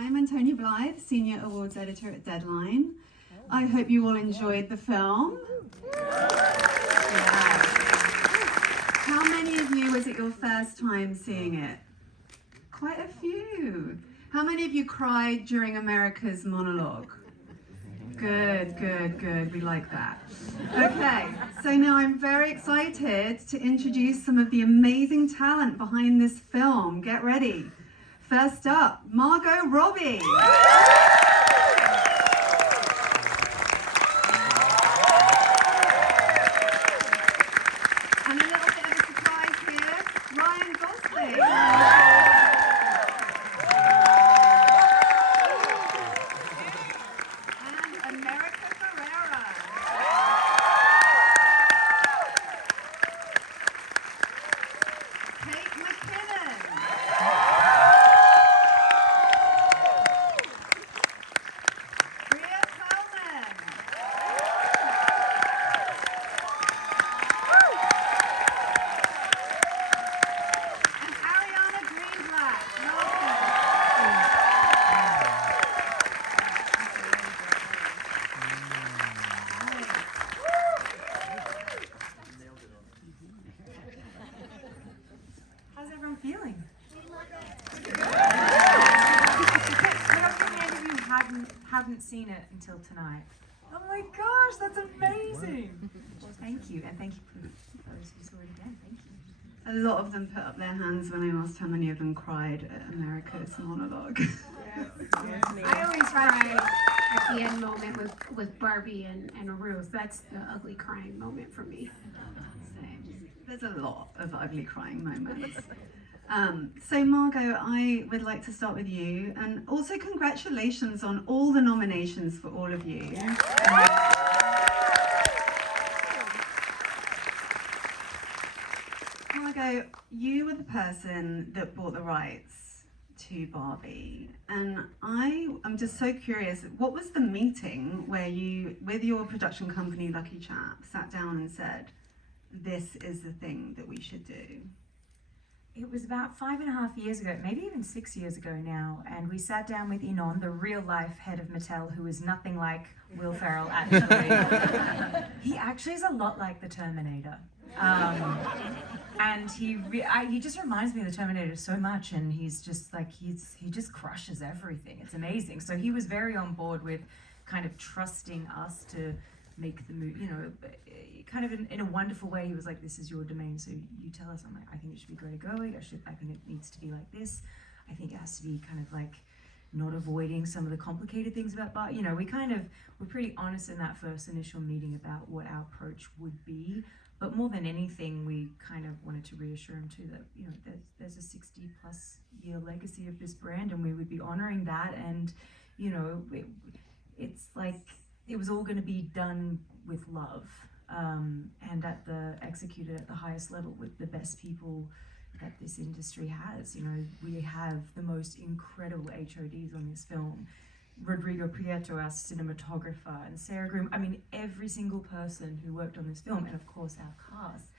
I'm Antonia Blythe, Senior Awards Editor at Deadline. I hope you all enjoyed the film. Yeah. How many of you was it your first time seeing it? Quite a few. How many of you cried during America's monologue? Good, good, good. We like that. Okay, so now I'm very excited to introduce some of the amazing talent behind this film. Get ready. First up, Margot Robbie. And a little bit of a surprise here, Ryan Gosling. And Ferrera. McKinnon. Rhea Perlman. And Ariana Greenblatt. How's everyone feeling? How many of you haven't seen it until tonight? Oh my gosh, that's amazing! Well, thank you, and thank you for those who saw it again. Thank you. A lot of them put up their hands when I asked how many of them cried at America's monologue. I always cry at the end moment with Barbie and Ruth. That's the ugly crying moment for me. Same. There's a lot of ugly crying moments. So Margot, I would like to start with you, and also congratulations on all the nominations for all of you. Margot, you were the person that bought the rights to Barbie, and I'm just so curious, what was the meeting where you, with your production company Lucky Chap, sat down and said, this is the thing that we should do? It was about 5.5 years ago, maybe even 6 years ago now, and we sat down with Inon, the real-life head of Mattel, who is nothing like Will Ferrell, actually. He actually is a lot like the Terminator. And he just reminds me of the Terminator so much, and he's just like, he just crushes everything. It's amazing. So he was very on board with kind of trusting us to make the movie, you know, kind of in a wonderful way. He was like, this is your domain, so you tell us. I'm like, I think it should be Greta Gerwig. I think it needs to be like this. I think it has to be kind of like not avoiding some of the complicated things about Barbie. You know, we're pretty honest in that first initial meeting about what our approach would be. But more than anything, we kind of wanted to reassure him too that, you know, there's a 60+ year legacy of this brand, and we would be honoring that. And, you know, it's like, it was all going to be done with love, and executed at the highest level with the best people that this industry has. You know, we have the most incredible HODs on this film. Rodrigo Prieto, our cinematographer, and Sarah Groom. I mean, every single person who worked on this film, and of course our cast,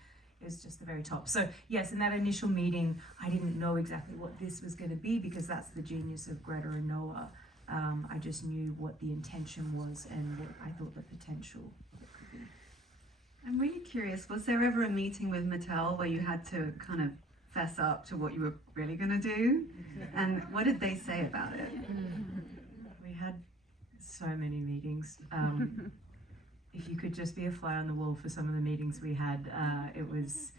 is just the very top. So yes, in that initial meeting, I didn't know exactly what this was going to be, because that's the genius of Greta and Noah. I just knew what the intention was and what I thought the potential could be. I'm really curious, was there ever a meeting with Mattel where you had to kind of fess up to what you were really going to do? And what did they say about it? We had so many meetings. If you could just be a fly on the wall for some of the meetings we had, it was...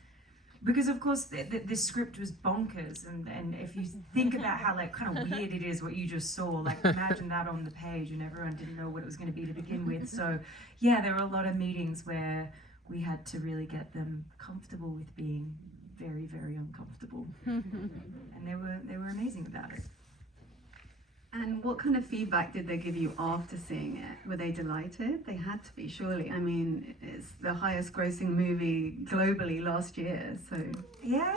Because of course this script was bonkers, and if you think about how like kind of weird it is what you just saw, like imagine that on the page and everyone didn't know what it was going to be to begin with. So yeah, there were a lot of meetings where we had to really get them comfortable with being very, very uncomfortable. And they were amazing about it. And what kind of feedback did they give you after seeing it? Were they delighted? They had to be, surely. I mean, it's the highest grossing movie globally last year, so... Yeah,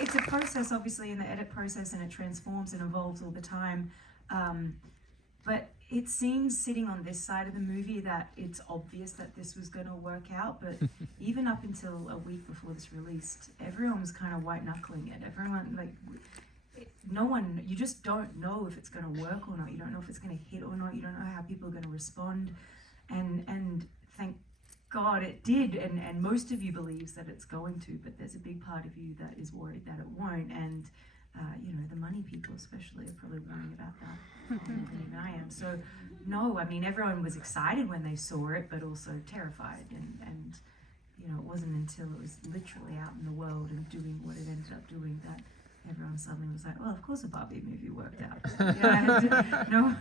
it's a process, obviously, in the edit process, and it transforms and evolves all the time. But it seems sitting on this side of the movie that it's obvious that this was going to work out, but even up until a week before this released, everyone was kind of white knuckling it. Everyone, like, no one, you just don't know if it's going to work or not. You don't know if it's going to hit or not. You don't know how people are going to respond. And thank God it did. And most of you believes that it's going to, but there's a big part of you that is worried that it won't. And you know, the money people especially are probably worrying about that more than even I am. So no, I mean, everyone was excited when they saw it, but also terrified. And you know, it wasn't until it was literally out in the world and doing what it ended up doing that everyone suddenly was like, well, of course a Barbie movie worked out. Yeah, no,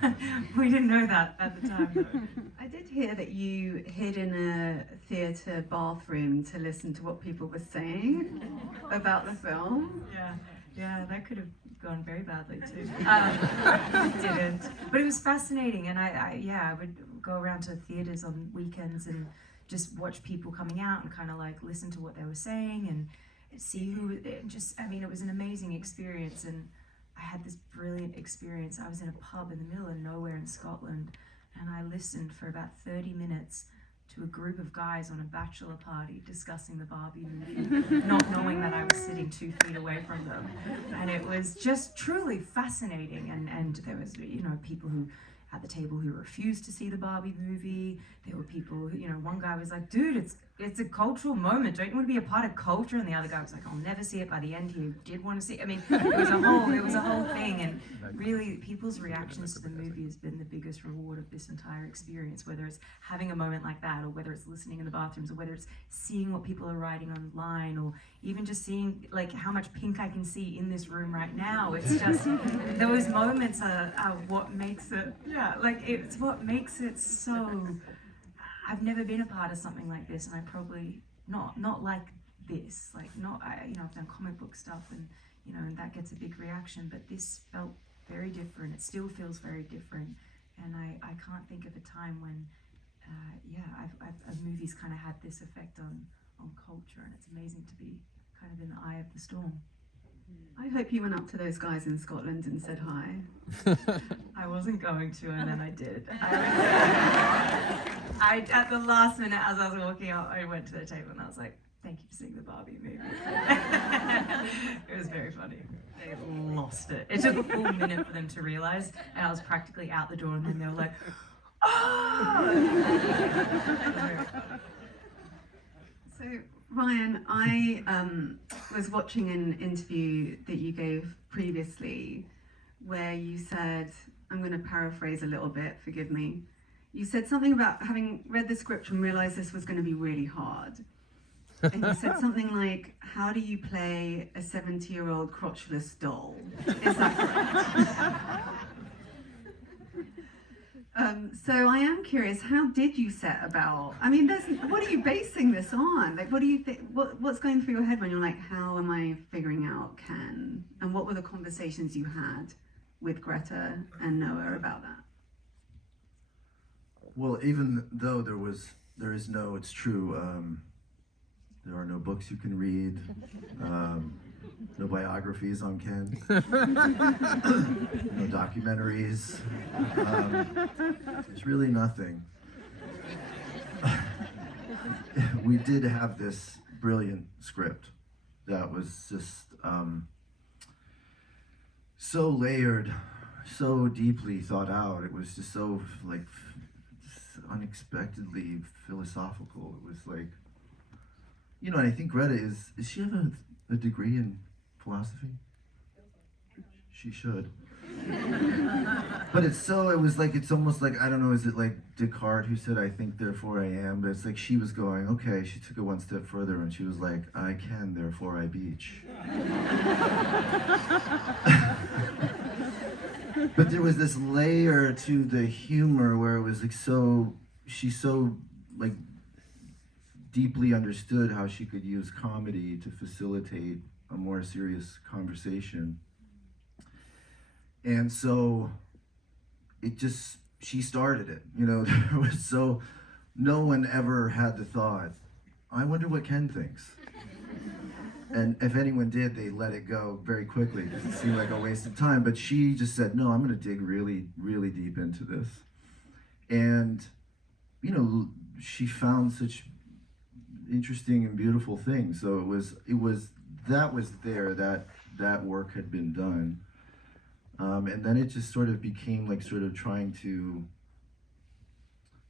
we didn't know that at the time, though. I did hear that you hid in a theatre bathroom to listen to what people were saying about the film. Yeah, that could have gone very badly too. It didn't, but it was fascinating, and I would go around to theaters on weekends and just watch people coming out and kind of like listen to what they were saying and see who. Just, I mean, it was an amazing experience, and I had this brilliant experience. I was in a pub in the middle of nowhere in Scotland, and I listened for about 30 minutes to a group of guys on a bachelor party discussing the Barbie movie, not knowing that I was sitting 2 feet away from them. And it was just truly fascinating. And there was, you know, people who at the table who refused to see the Barbie movie. There were people who, you know, one guy was like, dude, it's a cultural moment. Don't you want to be a part of culture? And the other guy was like, I'll never see it. By the end, he did want to see it. I mean, it was a whole thing. And really, people's reactions to the movie has been the biggest reward of this entire experience, whether it's having a moment like that, or whether it's listening in the bathrooms, or whether it's seeing what people are writing online, or even just seeing like how much pink I can see in this room right now. It's just, those moments are what makes it, it's what makes it so. I've never been a part of something like this, and I probably not like this. Like, you know, I've done comic book stuff, and you know, and that gets a big reaction. But this felt very different. It still feels very different, and I can't think of a time when, a movie's kind of had this effect on culture, and it's amazing to be kind of in the eye of the storm. I hope you went up to those guys in Scotland and said hi. I wasn't going to, and then I did. I at the last minute, as I was walking out, I went to their table and I was like, thank you for seeing the Barbie movie. It was very funny. They lost it. It took a full minute for them to realize, and I was practically out the door, and then they were like, oh! So, Ryan, I was watching an interview that you gave previously where you said, I'm going to paraphrase a little bit, forgive me. You said something about having read the script and realized this was going to be really hard. And you said something like, how do you play a 70-year-old crotchless doll? Is that correct? So I am curious, how did you set about, I mean, what are you basing this on? Like, what do you think, what's going through your head when you're like, how am I figuring out Ken? And what were the conversations you had with Greta and Noah about that? Well, even though there is no, it's true, there are no books you can read, no biographies on Ken, no documentaries, there's really nothing. We did have this brilliant script that was just so layered, so deeply thought out. It was just so like unexpectedly philosophical. It was like, you know, and I think Greta does she have a degree in philosophy? She should. But it's almost like, I don't know, is it like Descartes who said, I think, therefore I am? But it's like she was going, okay, she took it one step further and she was like, I can, therefore I beach. But there was this layer to the humor where it was like she so like deeply understood how she could use comedy to facilitate a more serious conversation. And so she started it, you know. There was no one ever had the thought, I wonder what Ken thinks. And if anyone did, they let it go very quickly because it seemed like a waste of time. But she just said, no, I'm going to dig really, really deep into this. And, you know, she found such interesting and beautiful things. So that was there, that work had been done. And then it just sort of became like sort of trying to,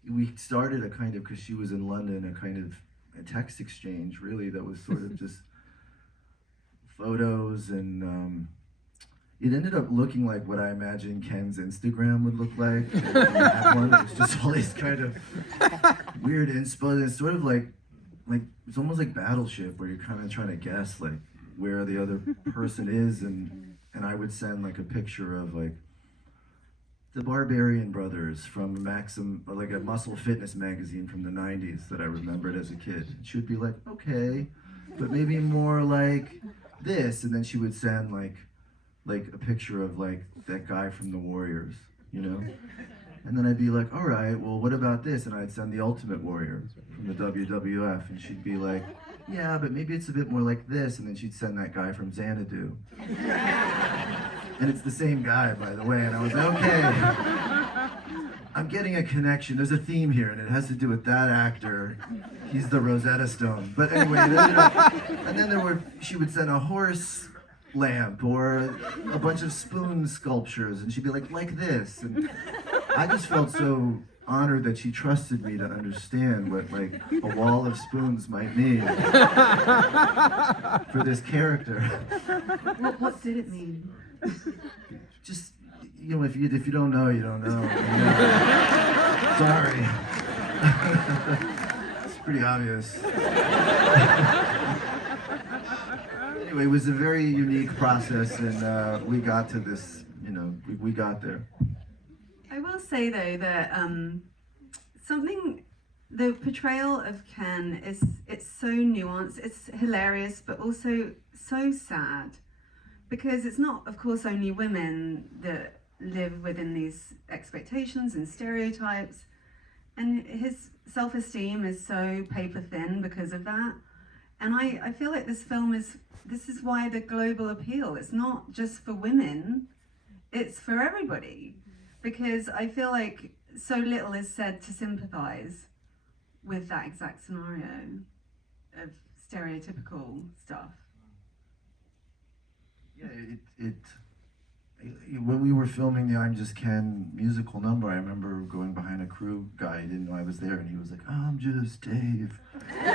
we started a kind of, because she was in London, a kind of a text exchange really that was sort of just photos, and it ended up looking like what I imagine Ken's Instagram would look like. If he had one. It was just all these kind of weird inspo, and it's sort of like it's almost like Battleship, where you're kind of trying to guess like where the other person is, and I would send like a picture of like the Barbarian Brothers from Maxim, or like a muscle fitness magazine from the 90s that I remembered as a kid. She would be like, okay, but maybe more like this, and then she would send like a picture of like that guy from the Warriors, you know? And then I'd be like, all right, well, what about this? And I'd send the Ultimate Warrior from the WWF, and she'd be like, yeah, but maybe it's a bit more like this. And then she'd send that guy from Xanadu. And it's the same guy, by the way. And I was like, okay, I'm getting a connection. There's a theme here, and it has to do with that actor. He's the Rosetta Stone. But anyway, and then she would send a horse lamp or a bunch of spoon sculptures, and she'd be like this. And I just felt so honored that she trusted me to understand what like a wall of spoons might mean for this character. What did it mean? Just, you know, if you don't know, you don't know. Sorry. It's pretty obvious. Anyway, it was a very unique process, and we got to this, you know, we got there. I will say though that the portrayal of Ken it's so nuanced, it's hilarious, but also so sad, because it's not, of course, only women that live within these expectations and stereotypes, and his self-esteem is so paper thin because of that. And I feel like this is why the global appeal. It's not just for women, it's for everybody. Because I feel like so little is said to sympathize with that exact scenario of stereotypical stuff. Yeah, when we were filming the I'm Just Ken musical number, I remember going behind a crew guy, he didn't know I was there, and he was like, I'm just Dave. And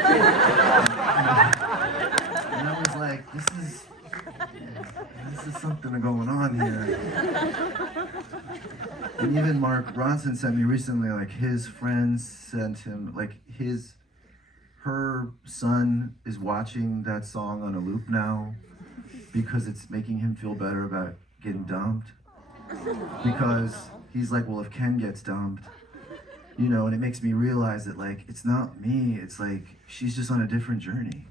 I was like, this is something going on here. And even Mark Ronson sent me recently, like his friends sent him, like her son is watching that song on a loop now because it's making him feel better about getting dumped. Because he's like, well, if Ken gets dumped, you know, and it makes me realize that like, it's not me, it's like, she's just on a different journey.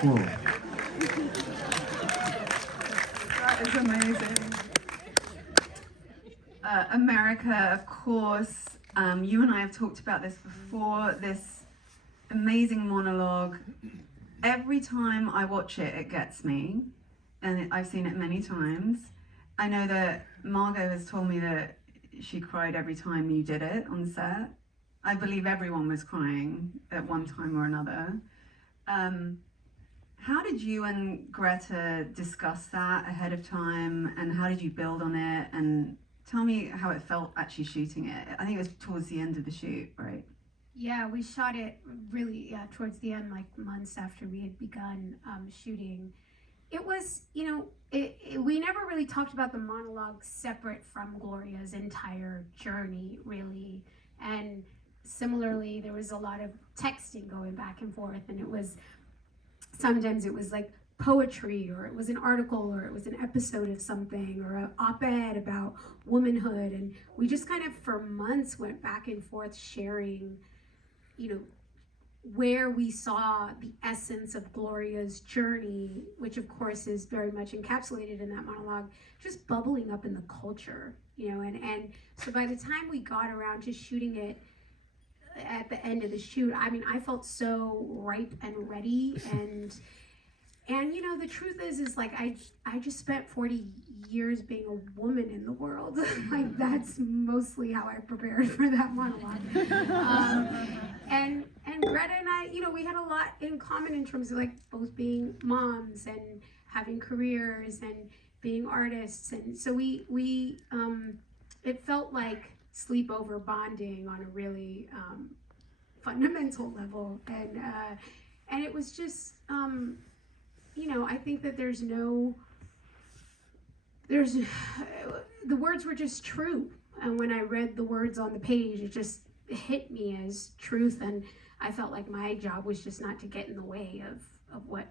Cool. That is amazing. America, of course, you and I have talked about this before, this amazing monologue. Every time I watch it, it gets me, and I've seen it many times. I know that Margot has told me that she cried every time you did it on set. I believe everyone was crying at one time or another. How did you and Greta discuss that ahead of time, and how did you build on it? And tell me how it felt actually shooting it. I think it was towards the end of the shoot, right? Yeah, we shot it really towards the end, like months after we had begun shooting. It was, you know, we never really talked about the monologue separate from Gloria's entire journey, really. And similarly, there was a lot of texting going back and forth, and sometimes it was like poetry, or it was an article, or it was an episode of something, or an op-ed about womanhood. And we just kind of for months went back and forth sharing, you know, where we saw the essence of Gloria's journey, which of course is very much encapsulated in that monologue, just bubbling up in the culture, you know. And so by the time we got around to shooting it at the end of the shoot, I mean, I felt so ripe and ready, And you know, the truth is like I just spent 40 years being a woman in the world. Like that's mostly how I prepared for that monologue. And Greta and I, you know, we had a lot in common in terms of like both being moms and having careers and being artists, and so we it felt like sleepover bonding on a really fundamental level, and it was just you know, I think that there's the words were just true, and when I read the words on the page, it just hit me as truth, and I felt like my job was just not to get in the way of what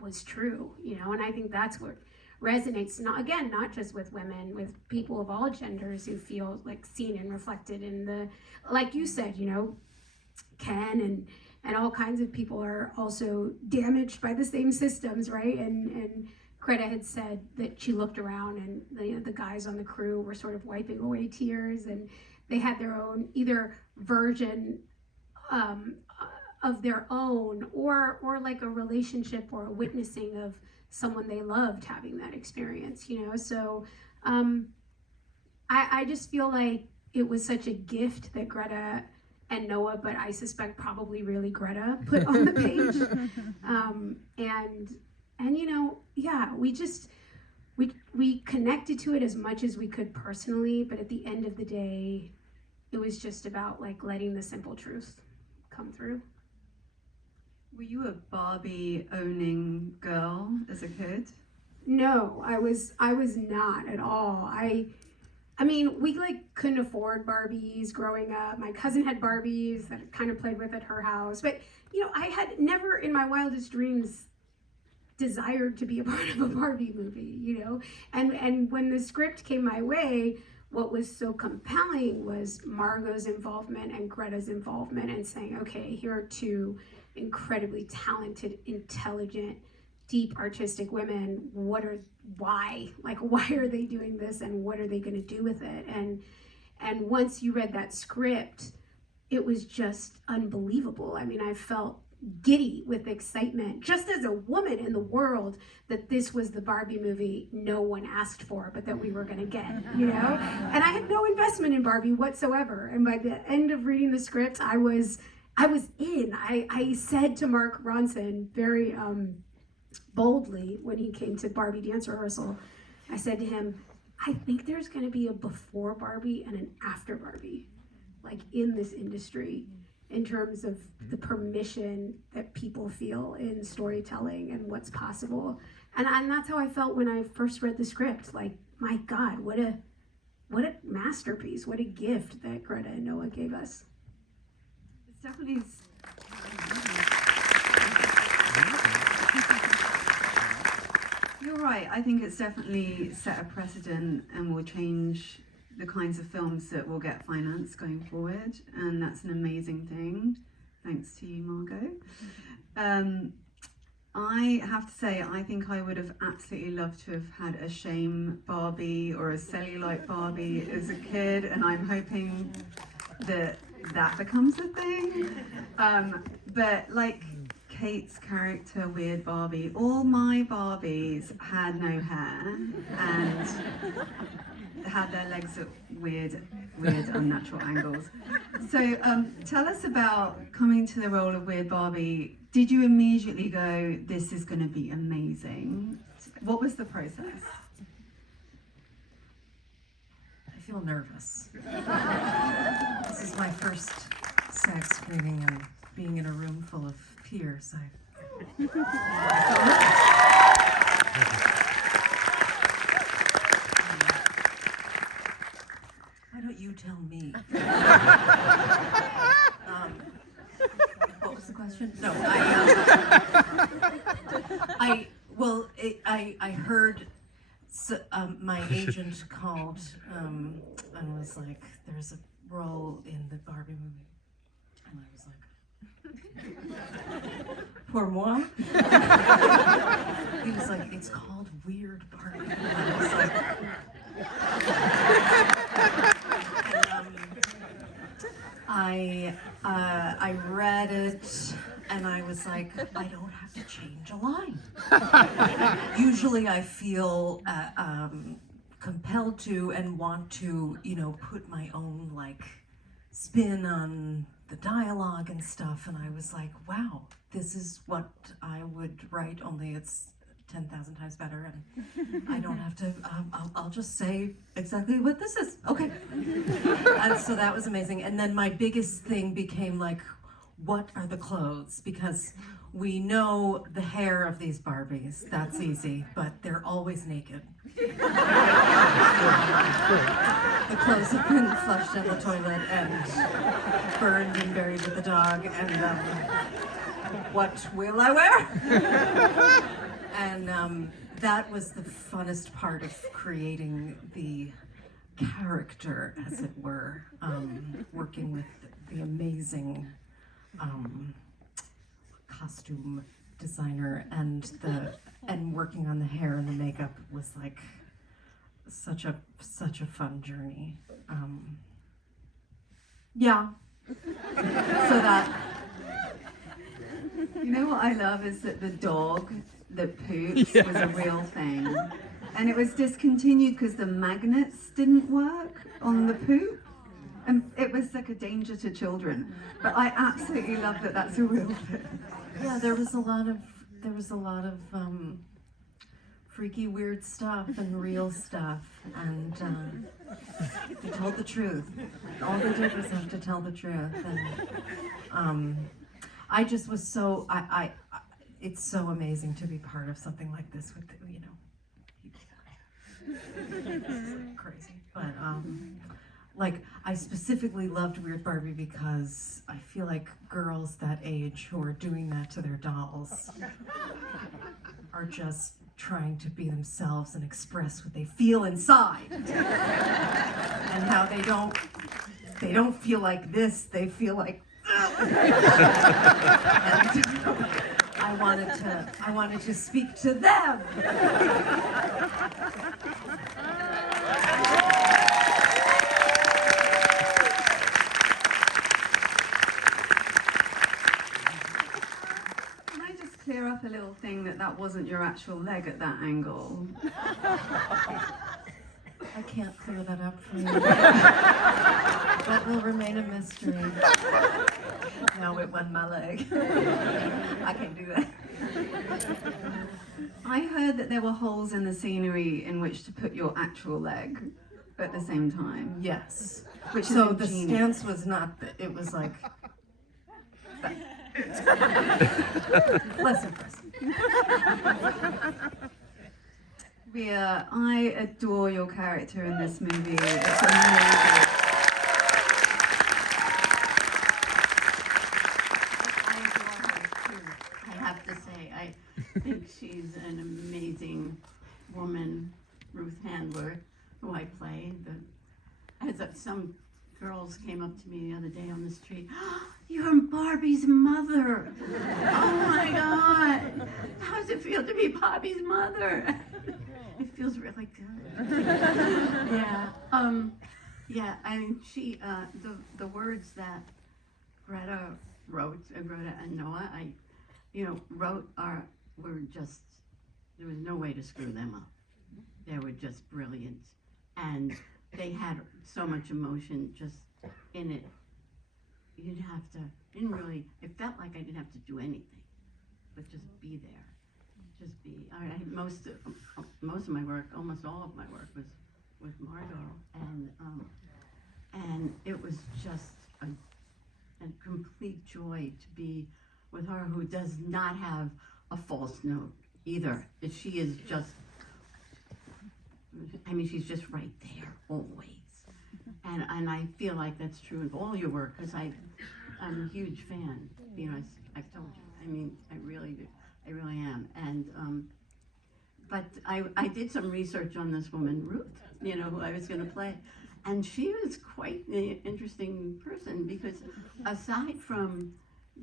was true, you know. And I think that's what resonates, not just with women, with people of all genders who feel like seen and reflected in the, like you said, you know, Ken and all kinds of people are also damaged by the same systems, right? And Greta had said that she looked around and the guys on the crew were sort of wiping away tears, and they had their own either version of their own, or like a relationship or a witnessing of someone they loved having that experience, you know. So I just feel like it was such a gift that Greta and Noah, but I suspect probably really Greta, put on the page. And you know, yeah, we connected to it as much as we could personally, but at the end of the day, it was just about like letting the simple truth come through. Were you a Barbie owning girl as a kid? No, I was not at all. I mean, we like couldn't afford Barbies growing up. My cousin had Barbies that I kind of played with at her house, but you know, I had never in my wildest dreams desired to be a part of a Barbie movie, you know. And when the script came my way, what was so compelling was Margot's involvement and Greta's involvement, and saying, okay, here are two incredibly talented, intelligent, deep artistic women. Why are they doing this, and what are they going to do with it? And once you read that script, it was just unbelievable. I mean, I felt giddy with excitement, just as a woman in the world, that this was the Barbie movie no one asked for, but that we were going to get, you know? And I had no investment in Barbie whatsoever. And by the end of reading the script, I was in. I said to Mark Ronson very boldly when he came to Barbie dance rehearsal, I said to him, I think there's going to be a before Barbie and an after Barbie, like in this industry, in terms of the permission that people feel in storytelling and what's possible. And that's how I felt when I first read the script. Like, my God, what a masterpiece, what a gift that Greta and Noah gave us. It's definitely... You're right. I think it's definitely set a precedent and will change the kinds of films that will get financed going forward, and that's an amazing thing. Thanks to you, Margot. I have to say, I think I would have absolutely loved to have had a shame Barbie or a cellulite Barbie as a kid, and I'm hoping that becomes a thing. But like Kate's character, Weird Barbie, all my Barbies had no hair and had their legs at weird unnatural angles. So tell us about coming to the role of Weird Barbie. Did you immediately go, this is going to be amazing? What was the process? I feel nervous. This is my first SAG screening, and being in a room full of peers, Why don't you tell me? What was the question? No, I heard my agent called and was like, there's a role in the Barbie movie. And I was like, pour moi? He was like, it's called Weird Barbie. And I was like, I read it, and I was like, I don't have to change a line. Usually I feel compelled to and want to, put my own like spin on the dialogue and stuff. And I was like, wow, this is what I would write, only it's 10,000 times better, and I don't have to, I'll just say exactly what this is. Okay. And so that was amazing. And then my biggest thing became like, what are the clothes? Because we know the hair of these Barbies, that's easy, but they're always naked. The clothes have been flushed down the toilet and burned and buried with the dog, and what will I wear? And that was the funnest part of creating the character, as it were, working with the amazing costume designer, and working on the hair and the makeup was like such a fun journey. Yeah. So that. You know what I love is that the dog that poops was a real thing. And it was discontinued because the magnets didn't work on the poop. And it was like a danger to children. But I absolutely love that that's a real thing. Yeah, there was a lot of freaky, weird stuff and real stuff, and they told the truth. All they did was have to tell the truth, and I just was so it's so amazing to be part of something like this with people. It's like crazy, but like I specifically loved Weird Barbie because I feel like girls that age who are doing that to their dolls are just trying to be themselves and express what they feel inside, and how they don't feel like this, they feel like and I wanted to speak to them. Clear up a little thing that wasn't your actual leg at that angle. I can't clear that up for you. That will remain a mystery. No, it wasn't my leg. I can't do that. I heard that there were holes in the scenery in which to put your actual leg at the same time. Yes. Which so is the ingenious. stance was not, it was like, less impressive. Rhea, I adore your character in this movie. It's amazing. I adore her too. I have to say, I think she's an amazing woman, Ruth Handler, who I play. Some girls came up to me the other day on the street. Oh, you're Barbie's mother. Oh my God. How does it feel to be Barbie's mother? It feels really good. Yeah. Yeah. I mean, she. The words that Greta wrote, Greta and Noah, were just. There was no way to screw them up. They were just brilliant, and they had so much emotion just in it. You didn't really, it felt like I didn't have to do anything, but just be there. Just be. Most of my work, almost all of my work was with Margot, and it was just a complete joy to be with her, who does not have a false note either. She is just, she's just right there, always. And I feel like that's true of all your work, because I'm a huge fan. I've told you. I really do. I really am. And but I did some research on this woman, Ruth, who I was going to play. And she was quite an interesting person, because aside from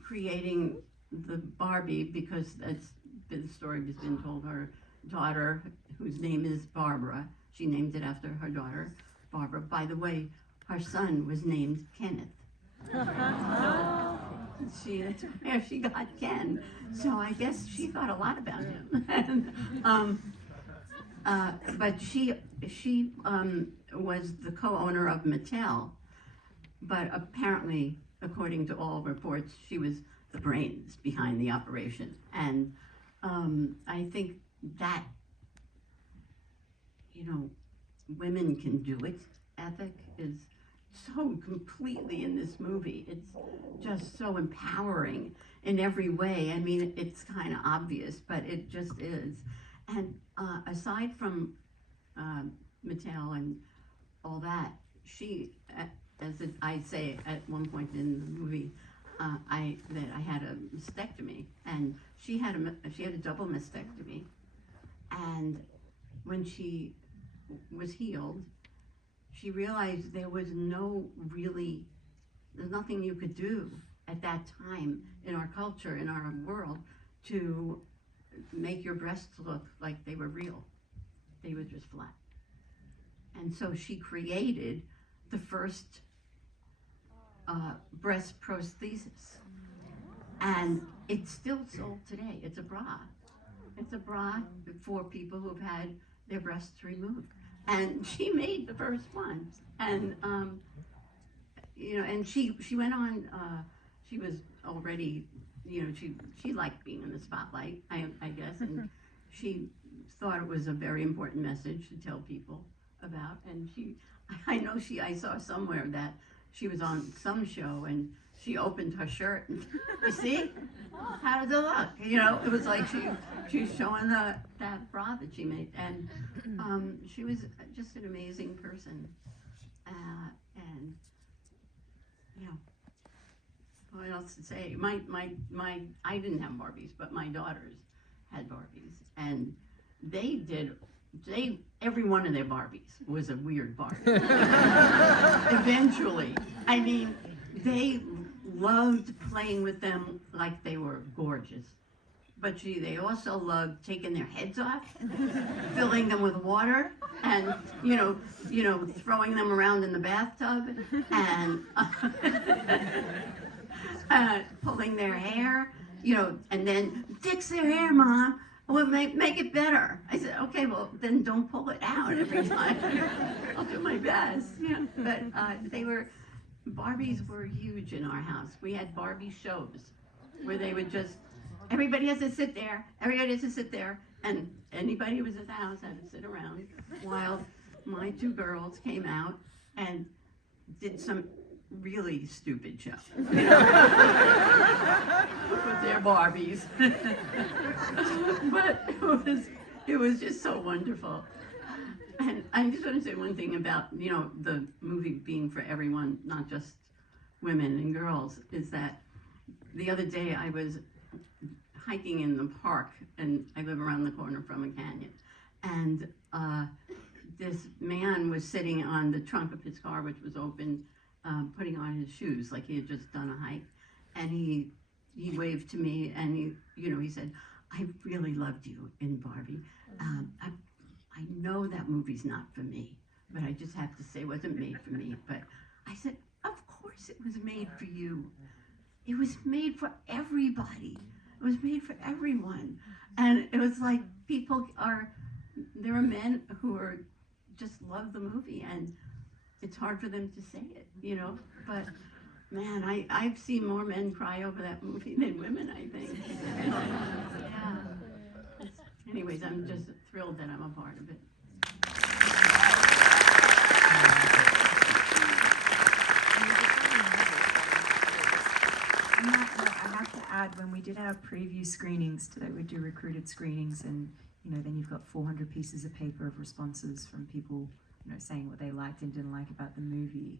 creating the Barbie, because the story has been told, her daughter, whose name is Barbara, she named it after her daughter, Barbara. By the way, her son was named Kenneth. That's where she got Ken. So I guess she thought a lot about him. But she was the co-owner of Mattel, but apparently, according to all reports, she was the brains behind the operation. And I think that, women can do it ethic is so completely in this movie. It's just so empowering in every way. I mean, it's kind of obvious, but it just is. And aside from Mattel and all that, she, I say at one point in the movie, that I had a mastectomy, and she had a double mastectomy, and when she was healed, she realized there's nothing you could do at that time in our culture, in our world, to make your breasts look like they were real. They were just flat. And so she created the first breast prosthesis. And it's still sold today. It's a bra. It's a bra for people who've had their breasts removed. And she made the first one. And, and she went on, she was already, she liked being in the spotlight, I guess. And she thought it was a very important message to tell people about. And I saw somewhere that she was on some show and she opened her shirt and, you see, how does it look? It was like she was showing that bra that she made. And she was just an amazing person. And, what else to say? I didn't have Barbies, but my daughters had Barbies. And every one of their Barbies was a weird Barbie. Eventually. I mean, they loved playing with them like they were gorgeous. But they also loved taking their heads off, filling them with water, and, throwing them around in the bathtub, and pulling their hair, and then fix their hair, Mom. Well, make it better. I said, okay, well, then don't pull it out every time. I'll do my best. But Barbies were huge in our house. We had Barbie shows where they would everybody has to sit there, and anybody who was at the house had to sit around while my two girls came out and did some really stupid show. With their Barbies. But it was just so wonderful. And I just want to say one thing about, the movie being for everyone, not just women and girls, is that the other day I was hiking in the park, and I live around the corner from a canyon, and this man was sitting on the trunk of his car, which was open, putting on his shoes, like he had just done a hike, and he waved to me, and he said, "I really loved you in Barbie. I know that movie's not for me, but I just have to say it wasn't made for me." But I said, "Of course it was made for you. It was made for everybody. It was made for everyone." And it was like there are men who just love the movie, and it's hard for them to say it, but man, I've seen more men cry over that movie than women, I think. Yeah. Anyways, I'm just thrilled that I'm a part of it. I have to add, when we did our preview screenings today, we do recruited screenings, and then you've got 400 pieces of paper of responses from people, saying what they liked and didn't like about the movie,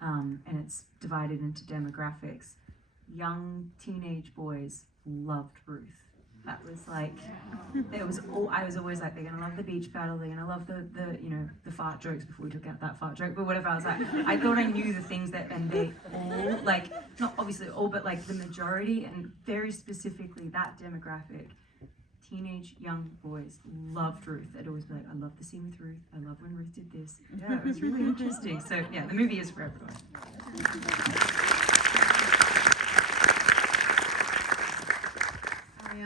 and it's divided into demographics. Young teenage boys loved Ruth. That was like, I was always like, they're gonna love the beach battle, they're gonna love the fart jokes, before we took out that fart joke, but whatever. I was like, I thought I knew the things and they all, like, not obviously all, but like the majority, and very specifically that demographic, teenage young boys loved Ruth. They'd always be like, "I love the scene with Ruth, I love when Ruth did this." Yeah, it was really interesting. So yeah, the movie is for everyone.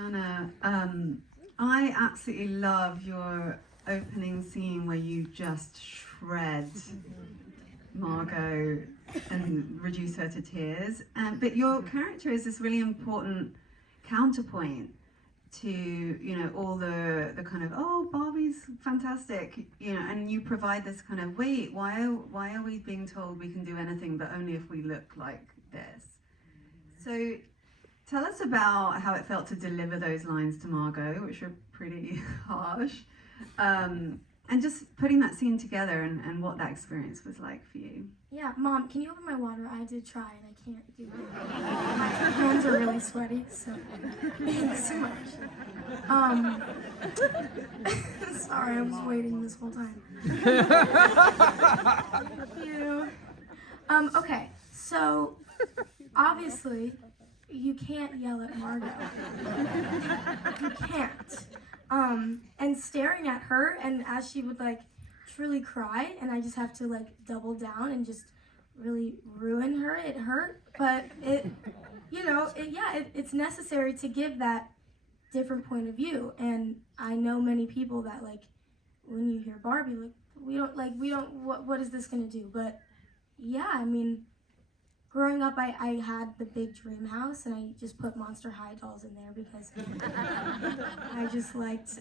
Ariana, I absolutely love your opening scene where you just shred Margot and reduce her to tears. But your character is this really important counterpoint to, you know, all the kind of, oh, Barbie's fantastic, you know, and you provide this kind of, wait, why are we being told we can do anything but only if we look like this? So tell us about how it felt to deliver those lines to Margot, which are pretty harsh, and just putting that scene together and what that experience was like for you. Yeah, Mom, can you open my water? I did try and I can't do it. My hands are really sweaty, so thanks so much. Sorry, I was waiting this whole time. Thank you. Okay, so obviously you can't yell at Margot. You can't. And staring at her, and as she would like truly cry, and I just have to like double down and just really ruin her. It hurt, but it, you know, it's necessary to give that different point of view. And I know many people that like when you hear Barbie, like what is this gonna do? But yeah, I mean, growing up, I had the big dream house, and I just put Monster High dolls in there because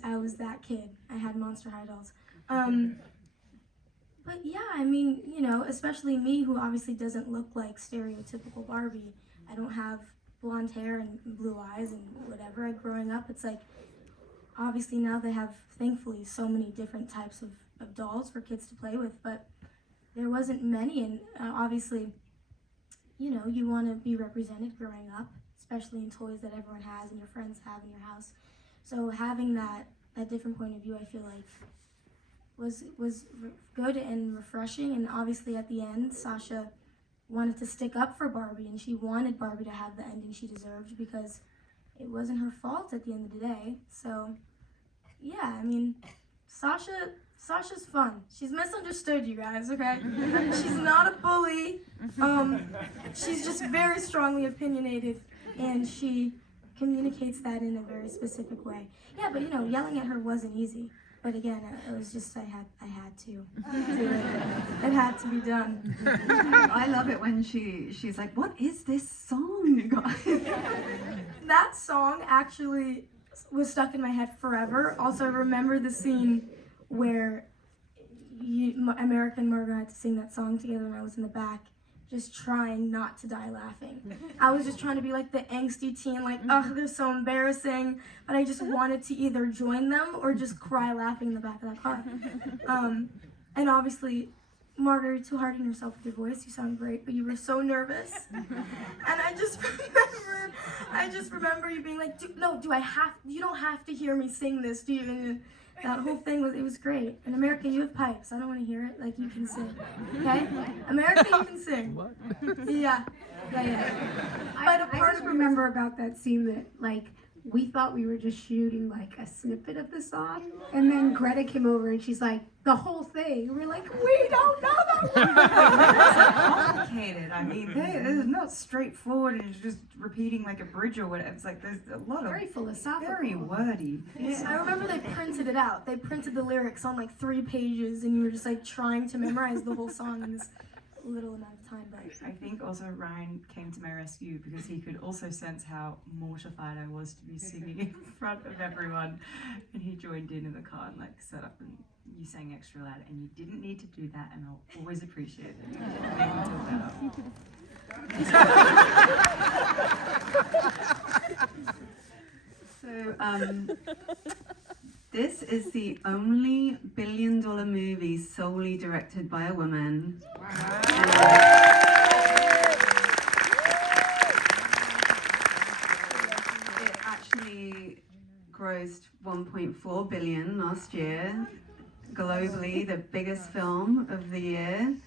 I was that kid. I had Monster High dolls. But yeah, I mean, you know, especially me, who obviously doesn't look like stereotypical Barbie. I don't have blonde hair and blue eyes and whatever. Growing up, it's like, obviously now they have, thankfully, so many different types of dolls for kids to play with, but there wasn't many, and obviously, you know, you want to be represented growing up, especially in toys that everyone has and your friends have in your house. So having that different point of view, I feel like was good and refreshing. And obviously at the end, Sasha wanted to stick up for Barbie, and she wanted Barbie to have the ending she deserved because it wasn't her fault at the end of the day. So yeah, I mean, Sasha's fun. She's misunderstood, you guys, okay? She's not a bully. She's just very strongly opinionated, and she communicates that in a very specific way. Yeah, but you know, yelling at her wasn't easy. But again, it was just, I had to do it. It had to be done. I love it when she's like, what is this song, you guys? That song actually was stuck in my head forever. Also, I remember the scene where America and Margot had to sing that song together, and I was in the back just trying not to die laughing. I was just trying to be like the angsty teen, like, oh, they're so embarrassing, but I just wanted to either join them or just cry laughing in the back of that car. And obviously, Margot, you're too hard on yourself with your voice. You sound great, but you were so nervous. And I just remember you being like, you don't have to hear me sing this, do you? And that whole thing was great. And America, you have pipes. I don't want to hear it. Like, you can sing, okay? America, you can sing. What? Yeah. I just remember about that scene that, like, we thought we were just shooting, like, a snippet of the song, and then Greta came over and she's like, the whole thing. And we're like, we don't know that one. It's complicated. I mean, it's not straightforward and it's just repeating like a bridge or whatever. It's like there's a lot of Very philosophical. very wordy. Yeah. I remember they printed it out. They printed the lyrics on like 3 pages, and you were just like trying to memorize the whole song in this little amount of time. But I think also Ryan came to my rescue because he could also sense how mortified I was to be singing in front of everyone, and he joined in the car and like set up, and you sang extra loud, and you didn't need to do that, and I'll always appreciate it. You made me feel better. So, this is the only billion-dollar movie solely directed by a woman. It actually grossed 1.4 billion last year, globally, the biggest film of the year.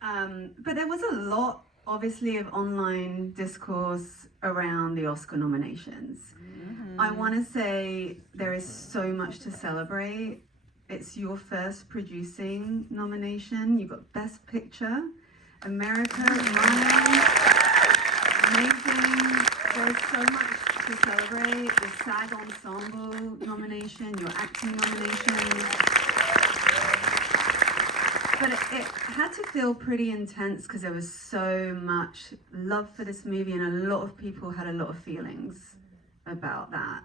But there was a lot, obviously, of online discourse around the Oscar nominations. I want to say there is so much to celebrate. It's your first producing nomination. You got Best Picture, America, Ryan, amazing. There's so much to celebrate. The SAG Ensemble nomination, your acting nomination. But it had to feel pretty intense because there was so much love for this movie and a lot of people had a lot of feelings about that.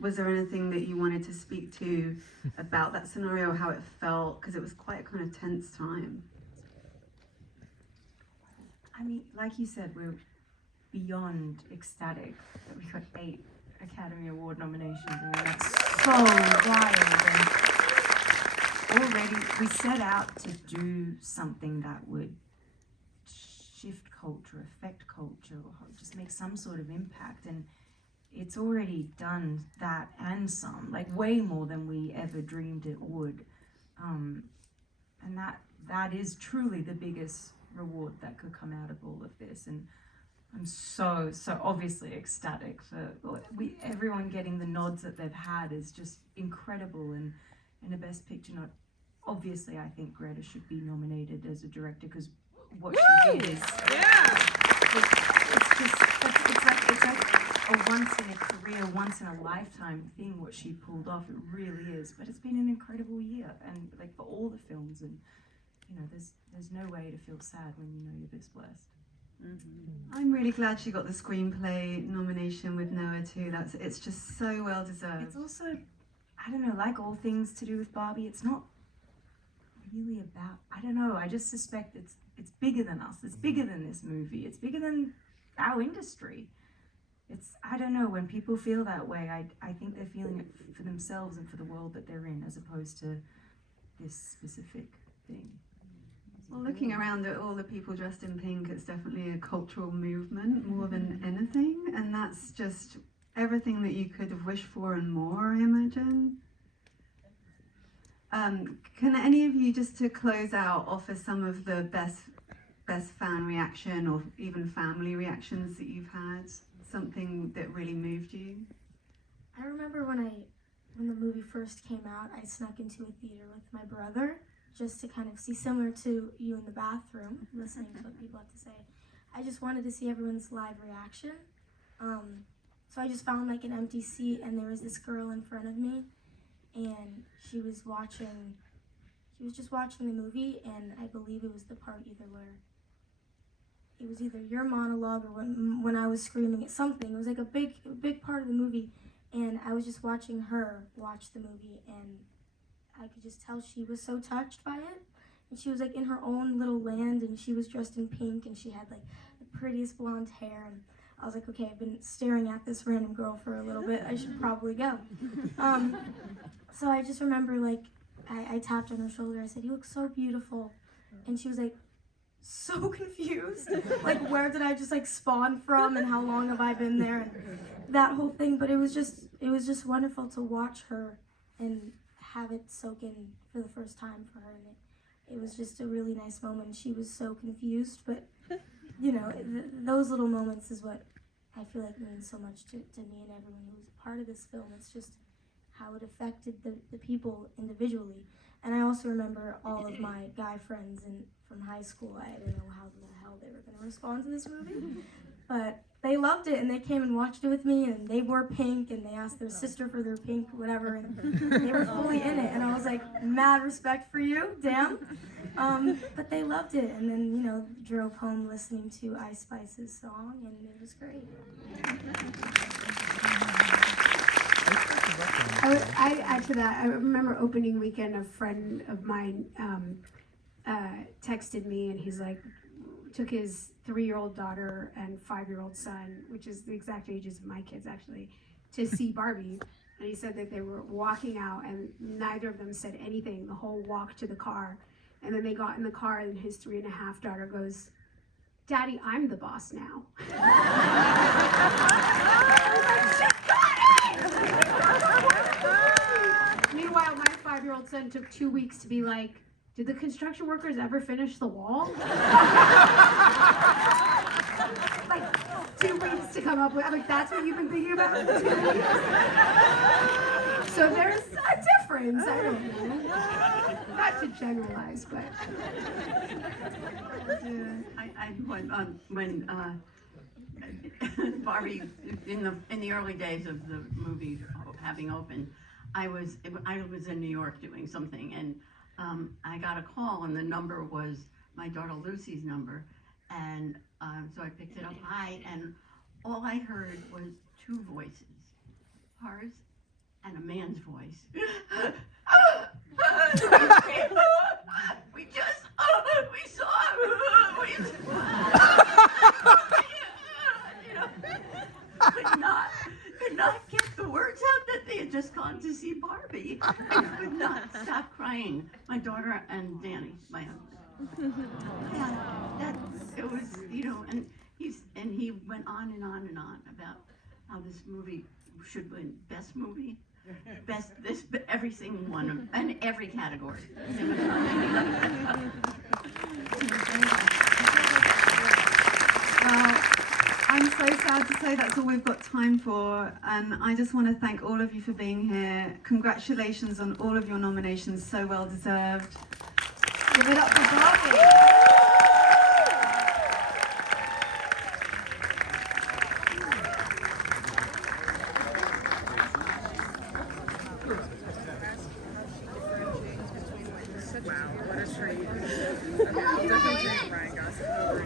Was there anything that you wanted to speak to about that scenario, how it felt? Because it was quite a kind of tense time. I mean, like you said, we're beyond ecstatic that we got 8 Academy Award nominations. I mean, that's so wild. And already, we set out to do something that would shift culture, affect culture, or just make some sort of impact. And it's already done that and some, like way more than we ever dreamed it would. And that is truly the biggest reward that could come out of all of this. And I'm so obviously ecstatic for everyone getting the nods that they've had is just incredible. And in a Best Picture nod, obviously I think Greta should be nominated as a director because what she did is it's like a once in a career, once in a lifetime thing what she pulled off. It really is. But it's been an incredible year, and like for all the films, and you know, there's no way to feel sad when you know you're this blessed. Mm-hmm. I'm really glad she got the screenplay nomination with Noah too. It's just so well deserved. It's also, I don't know, like all things to do with Barbie, it's not really about, I don't know, I just suspect it's bigger than us. It's bigger than this movie. It's bigger than our industry. I don't know, when people feel that way, I think they're feeling it for themselves and for the world that they're in, as opposed to this specific thing. Well, looking around at all the people dressed in pink, it's definitely a cultural movement more than anything, and that's just everything that you could have wished for and more, I imagine. Can any of you, just to close out, offer some of the best fan reaction or even family reactions that you've had? Something that really moved you? I remember when the movie first came out, I snuck into a theater with my brother just to kind of see, similar to you in the bathroom, listening to what people have to say. I just wanted to see everyone's live reaction. So I just found like an empty seat, and there was this girl in front of me, and she was just watching the movie, and I believe it was the part it was either your monologue or when I was screaming at something. It was like a big part of the movie, and I was just watching her watch the movie, and I could just tell she was so touched by it. And she was like in her own little land, and she was dressed in pink, and she had like the prettiest blonde hair, and I was like, okay, I've been staring at this random girl for a little bit, I should probably go. So I just remember like, I tapped on her shoulder, I said, you look so beautiful. And she was like, so confused. Like, where did I just like spawn from, and how long have I been there, and that whole thing. But it was just wonderful to watch her and have it soak in for the first time for her. And it was just a really nice moment. She was so confused, but you know, those little moments is what I feel like means so much to me and everyone who was a part of this film. It's just how it affected the people individually. And I also remember all of my guy friends from high school. I didn't know how the hell they were going to respond to this movie, but they loved it, and they came and watched it with me, and they wore pink, and they asked their sister for their pink whatever, and they were fully in it, and I was like, mad respect for you, damn. But they loved it, and then, you know, drove home listening to Ice Spice's song, and it was great. I'd add to that. I remember opening weekend, a friend of mine texted me, and he's like, took his 3-year-old daughter and 5-year-old son, which is the exact ages of my kids actually, to see Barbie. And he said that they were walking out, and neither of them said anything the whole walk to the car. And then they got in the car, and his 3.5 daughter goes, "Daddy, I'm the boss now." Meanwhile, my 5-year-old son took 2 weeks to be like, did the construction workers ever finish the wall? Like 2 weeks to come up with. I'm like, that's what you've been thinking about for 2 weeks? So there's a difference. I don't know. Not to generalize, but. When Barbie, in the early days of the movie having opened, I was in New York doing something, and I got a call, and the number was my daughter Lucy's number, and so I picked it up. Hi, and all I heard was two voices, hers and a man's voice. We saw. Could not get the words out that they had just gone to see Barbie. I could not stop crying. My daughter and Danny, my husband. Yeah, it was, and he went on and on and on about how this movie should win best movie, every single one, in every category. Well, I'm so sad to say that's all we've got time for, and I just want to thank all of you for being here. Congratulations on all of your nominations, so well deserved. Give it up for Barbie. Wow, what a treat. Definitely Ryan Gosling over